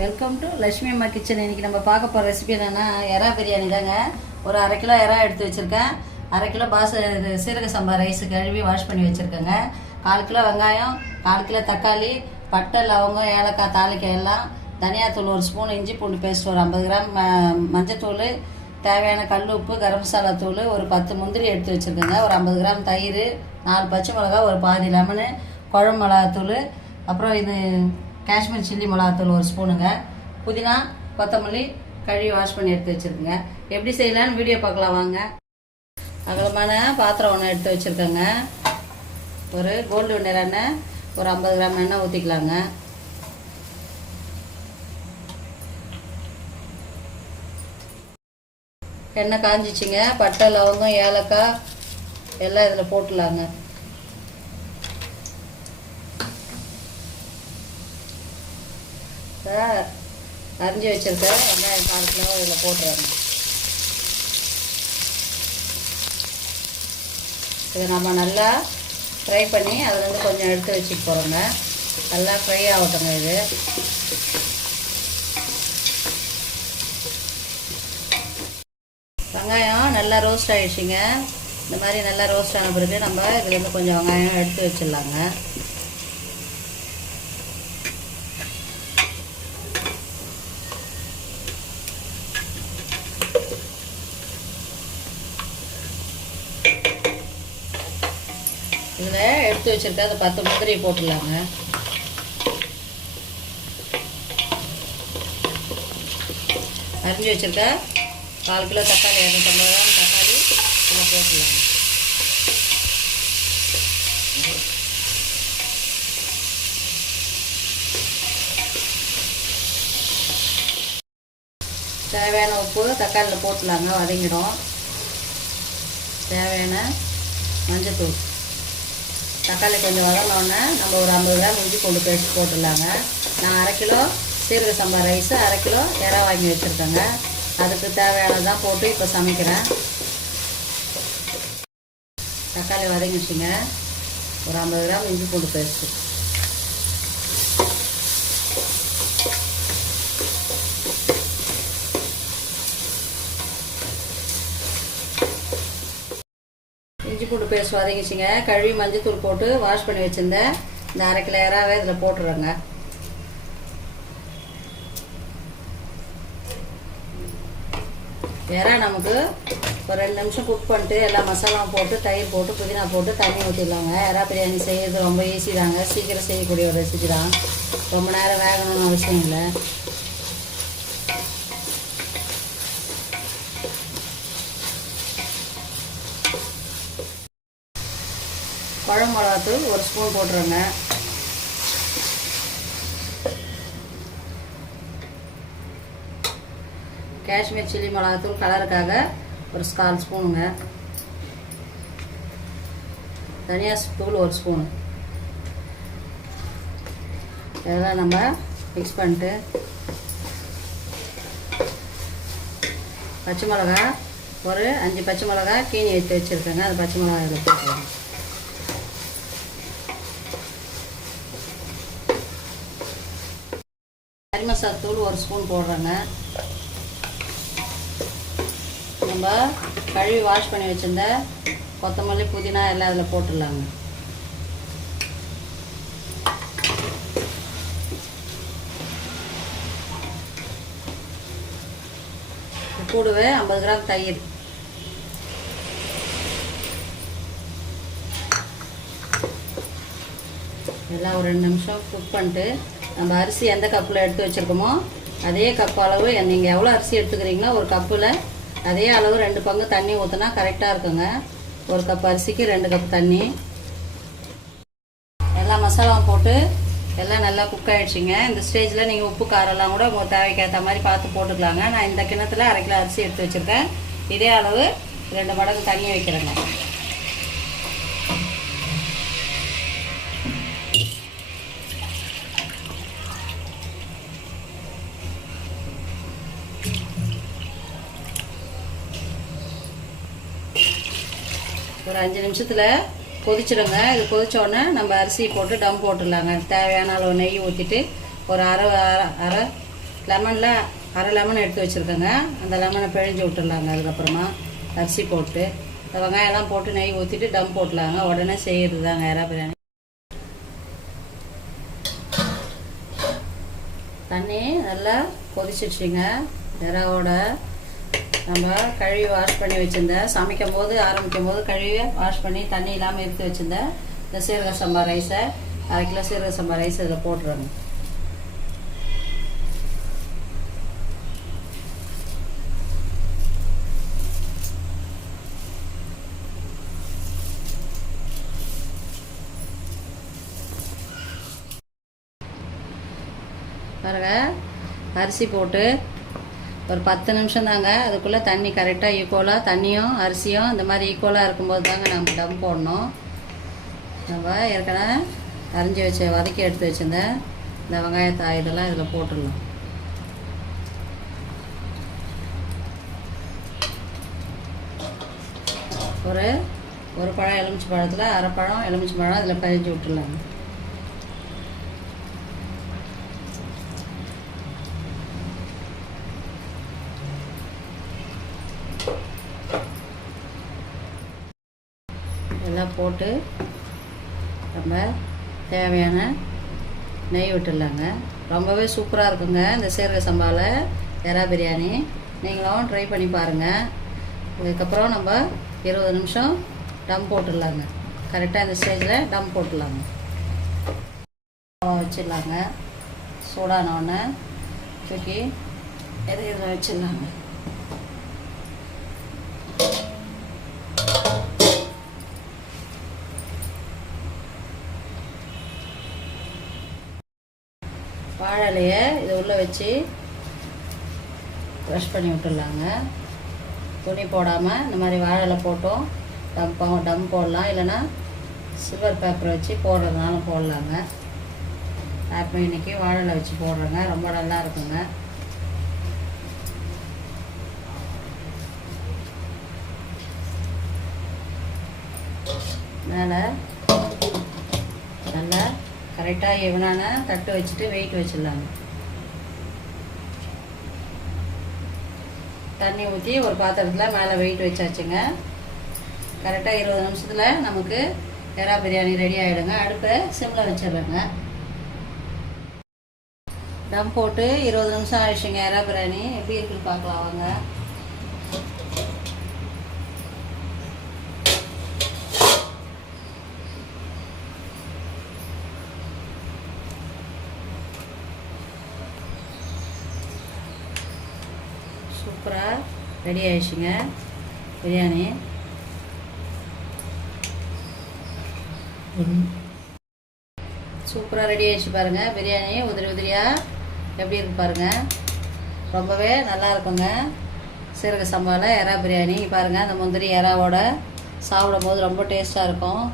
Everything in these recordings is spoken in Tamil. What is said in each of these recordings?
வெல்கம் டு லட்சுமி அம்மா கிச்சன். இன்றைக்கி நம்ம பார்க்க போகிற ரெசிபி என்னென்னா எறா பிரியாணி தாங்க. ஒரு 1/2 கிலோ எறா எடுத்து வச்சுருக்கேன். 1/2 கிலோ சீரக சம்பா ரைஸு கழுவி வாஷ் பண்ணி வச்சுருக்கேங்க. 1/4 கிலோ வெங்காயம், 1/4 கிலோ தக்காளி, பட்டை, லவங்கம், ஏலக்காய், தாளிக்காய் எல்லாம், தனியாத்தூள் 1 ஸ்பூன், இஞ்சி பூண்டு பேஸ்ட் ஒரு 50 கிராம், மஞ்சத்தூள், தேவையான கல் உப்பு, கரம் மசாலா தூள், ஒரு 10 முந்திரி எடுத்து வச்சுருக்கேங்க. ஒரு 50 கிராம் தயிர், 4 பச்சை மிளகா, ஒரு பாதி லெமனு, குழம்பு மிளகாத்தூள், அப்புறம் இது காஷ்மீர் சில்லி மிளகாத்தூள் 1 ஸ்பூனுங்க, புதினா, கொத்தமல்லி கழுவி வாஷ் பண்ணி எடுத்து வச்சுருக்குங்க. எப்படி செய்யலான்னு வீடியோ பார்க்கலாம் வாங்க. அகலமான பாத்திரம் ஒன்று எடுத்து வச்சுருக்கேங்க. ஒரு கோல்டு வின்னர் எண்ணெய், ஒரு 50 கிராம் எண்ணெய் ஊற்றிக்கலாங்க. எண்ணெய் காஞ்சிச்சிங்க. பட்டை, லவங்கம், ஏலக்காய் எல்லாம் இதில் போட்டுடலாங்க. அரிஞ்சு வச்சிருக்க வெங்காயம் 4 கிலோ இதில் போட்டுறாங்க. இதை நம்ம நல்லா ஃப்ரை பண்ணி அதுலேருந்து கொஞ்சம் எடுத்து வச்சுட்டு போகிறோங்க. நல்லா ஃப்ரை ஆகட்டுங்க. இது வெங்காயம் நல்லா ரோஸ்ட் ஆகிடுச்சிங்க. இந்த மாதிரி நல்லா ரோஸ்ட் ஆன பிறகு நம்ம இதுலேருந்து கொஞ்சம் வெங்காயம் எடுத்து வச்சிடலாங்க. இதில் எடுத்து வச்சுருக்க அந்த 10 முந்திரியை போட்டுடலாங்க. அரிஞ்சு வச்சுருக்க 4 கிலோ தக்காளி, 250 கிராம் தக்காளி இதில் போட்டுடலாங்க. தேவையான உப்பு தக்காளியில் போட்டுடலாங்க, வதங்கிடும். தேவையான மஞ்சத்தூள், தக்காளி கொஞ்சம் வதங்கினோடனே நம்ம ஒரு 50 கிராம் இஞ்சி பூண்டு பேஸ்ட் போட்டுடலாங்க. நான் 1/2 கிலோ சீரக சம்பா ரைஸு, 1/2 கிலோ எறா வாங்கி வச்சுருக்கேங்க. அதுக்கு தேவையானதான் போட்டு இப்போ சமைக்கிறேன். தக்காளி வதங்கிடுச்சிங்க. ஒரு 50 கிராம் இஞ்சி பூண்டு பேஸ்ட்டு, இஞ்சி பூண்டு பேஸ்ட் வதங்கிச்சிங்க. கழுவி மஞ்சத்தூள் போட்டு வாஷ் பண்ணி வச்சுருந்தேன் இந்த 1/2 கிலோ எறாவே இதில் போட்டுருங்க. எறா நமக்கு ஒரு 2 நிமிஷம் குக் பண்ணிட்டு எல்லா மசாலாவும் போட்டு தயிர் போட்டு புதினா போட்டு தண்ணி ஊற்றிடலாங்க. எறா பிரியாணி செய்கிறது ரொம்ப ஈஸி தாங்க. சீக்கிரம் செய்யக்கூடிய ஒரு ரெசிபி தான். ரொம்ப நேரம் வேகணும்னு அவசியம் இல்லை. குழம்பு மிளகாத்தூள் 1 ஸ்பூன் போட்டுருங்க. காஷ்மீர் சில்லி மிளகாத்தூள் கலருக்காக ஒரு 1/4 ஸ்பூனுங்க. தனியா தூள் 1 ஸ்பூனு. இதெல்லாம் நம்ம மிக்ஸ் பண்ணிட்டு பச்சை மிளகா ஒரு 5 பச்சை மிளகா கீனி எடுத்து வச்சுருக்கேங்க. அது பச்சை மிளகா இதில் போட்டுருங்க. கறி மசாலா தூள் 1 ஸ்பூன் போடுறேங்க. நம்ம கழுவி வாஷ் பண்ணி வச்சுருந்த கொத்தமல்லி, புதினா எல்லாம் அதில் போட்டுடலாங்க. கூடவே 50 கிராம் தயிர், எல்லாம் ஒரு 2 நிமிஷம் குக் பண்ணிட்டு நம்ம அரிசி எந்த கப்பில் எடுத்து வச்சுருக்கோமோ அதே கப் அளவு, நீங்கள் எவ்வளோ அரிசி எடுத்துக்கிறீங்களோ ஒரு கப்பில் அதே அளவு 2 பங்கு தண்ணி ஊற்றினா கரெக்டாக இருக்குங்க. 1 கப் அரிசிக்கு 2 கப் தண்ணி. எல்லா மசாலாவும் போட்டு எல்லாம் நல்லா குக் ஆகிடுச்சிங்க. இந்த ஸ்டேஜில் நீங்கள் உப்பு காரெல்லாம் கூட உங்கள் தேவைக்கு ஏற்ற மாதிரி பார்த்து போட்டுக்கலாங்க. நான் இந்த கிணத்துல 1/2 கிலோ அரிசி எடுத்து வச்சுருக்கேன். இதே அளவு 2 மடங்கு தண்ணி வைக்கிறேங்க. ஒரு 5 நிமிஷத்தில் கொதிச்சிடுங்க. இது கொதிச்சோடனே நம்ம அரிசி போட்டு டம் போட்டுடலாங்க. தேவையான அளவு நெய் ஊற்றிட்டு ஒரு அரை லெமனில் அரை லெமன் எடுத்து வச்சுருக்கேங்க. அந்த லெமனை பிழிஞ்சு விட்டுடலாங்க. அதுக்கப்புறமா அரிசி போட்டு இந்த வெங்காயம்லாம் போட்டு நெய் ஊற்றிட்டு டம் போட்டலாங்க. உடனே செய்கிறது தாங்க எறா பிரியாணி. தண்ணி நல்லா கொதிச்சிடுச்சிங்க. எறாவோட நம்ம கழுவி வாஷ் பண்ணி வச்சுருந்தேன். சமைக்கும் போது ஆரம்பிக்கும் போது கழுவி வாஷ் பண்ணி தண்ணி இல்லாமல் எடுத்து வச்சுருந்தேன். இந்த சீரக சம்பா ரைஸை 1/2 கிலோ சீரக சம்பா ரைஸ் இதில் போட்டுருங்க. பாருங்க, அரிசி போட்டு ஒரு 10 நிமிஷம் தாங்க. அதுக்குள்ளே தண்ணி கரெக்டாக ஈக்குவலாக தண்ணியும் அரிசியும் இந்த மாதிரி ஈக்குவலாக இருக்கும்போது தாங்க நம்ம டம் போடணும். நம்ம ஏற்கனவே அரிஞ்சு வதக்கி எடுத்து வச்சுருந்தேன் இந்த வெங்காயத்தாய் இதெல்லாம் இதில் போட்டுடலாம். ஒரு பழம் எலுமிச்சை பழத்தில் அரை பழம் எலுமிச்சை பழம் அதில் பிழிஞ்சு விட்டுடலாங்க. எல்லாம் போட்டு நம்ம தேவையான நெய் விட்டுடலாங்க. ரொம்பவே சூப்பராக இருக்குங்க இந்த சீரக சம்பாவில் எறா பிரியாணி. நீங்களும் ட்ரை பண்ணி பாருங்கள். அதுக்கப்புறம் நம்ம 20 நிமிஷம் டம் போட்டுடலாங்க. கரெக்டாக இந்த ஸ்டேஜில் டம் போட்டுடலாங்க. வச்சிடலாங்க. சூடானோடனே தூக்கி இதில் வச்சிடலாங்க. வாழை இலையை இது உள்ளே வச்சு ப்ரஷ் பண்ணி விட்டுடலாங்க. துணி போடாமல் இந்த மாதிரி வாழை இலை போட்டோம் டம் போடலாம். இல்லைன்னா சில்வர் பேப்பரை வச்சு போடுறதுனாலும் போடலாங்க. அப்போ இன்றைக்கி வாழை இலை வச்சு போடுறேங்க. ரொம்ப நல்லா இருக்குங்க. மேலே நல்லா கரெக்டாக எவனான தட்டு வச்சுட்டு வெயிட் வச்சிடலாங்க. தண்ணி ஊற்றி ஒரு பாத்திரத்தில் மேலே வெயிட் வச்சாச்சுங்க. கரெக்டாக 20 நிமிஷத்தில் நமக்கு எறா பிரியாணி ரெடி ஆகிடுங்க. அடுப்பை சிம்மில் வச்சிடுறேங்க. டம் போட்டு 20 நிமிஷம் ஆயிடுச்சுங்க. எறா பிரியாணி எப்படி இருக்குன்னு பார்க்கலாம் வாங்க. சூப்பராக ரெடி ஆயிடுச்சுங்க பிரியாணி. சூப்பராக ரெடி ஆயிடுச்சு பாருங்கள். பிரியாணி உதிரி உதிரியாக எப்படி இருக்கு பாருங்கள். ரொம்பவே நல்லா இருக்குங்க சீரக சம்பாவில் எறா பிரியாணி. பாருங்கள், அந்த முந்திரி எறாவோட சாப்பிடும் போது ரொம்ப டேஸ்ட்டாக இருக்கும்.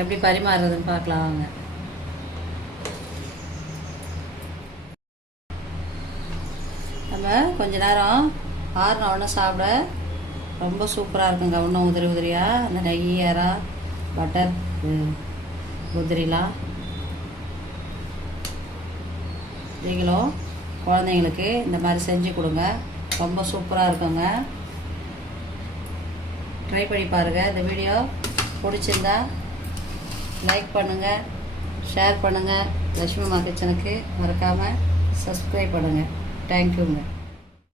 எப்படி பரிமாறுறதுன்னு பார்க்கலாம் வாங்க. நம்ம கொஞ்ச நேரம் ஆறுன உடனே சாப்பிட ரொம்ப சூப்பராக இருக்குங்க. இன்னும் உதிரி உதிரியாக அந்த நெய் எறா பட்டர் உதிரிலாம் நீங்களும் குழந்தைங்களுக்கு இந்த மாதிரி செஞ்சு கொடுங்க. ரொம்ப சூப்பராக இருக்குங்க. ட்ரை பண்ணி பாருங்கள். இந்த வீடியோ பிடிச்சிருந்தா லைக் பண்ணுங்கள், ஷேர் பண்ணுங்கள். லட்சுமி அம்மா கிச்சனுக்கு மறக்காமல் சப்ஸ்கிரைப் பண்ணுங்கள். தேங்க்யூங்க.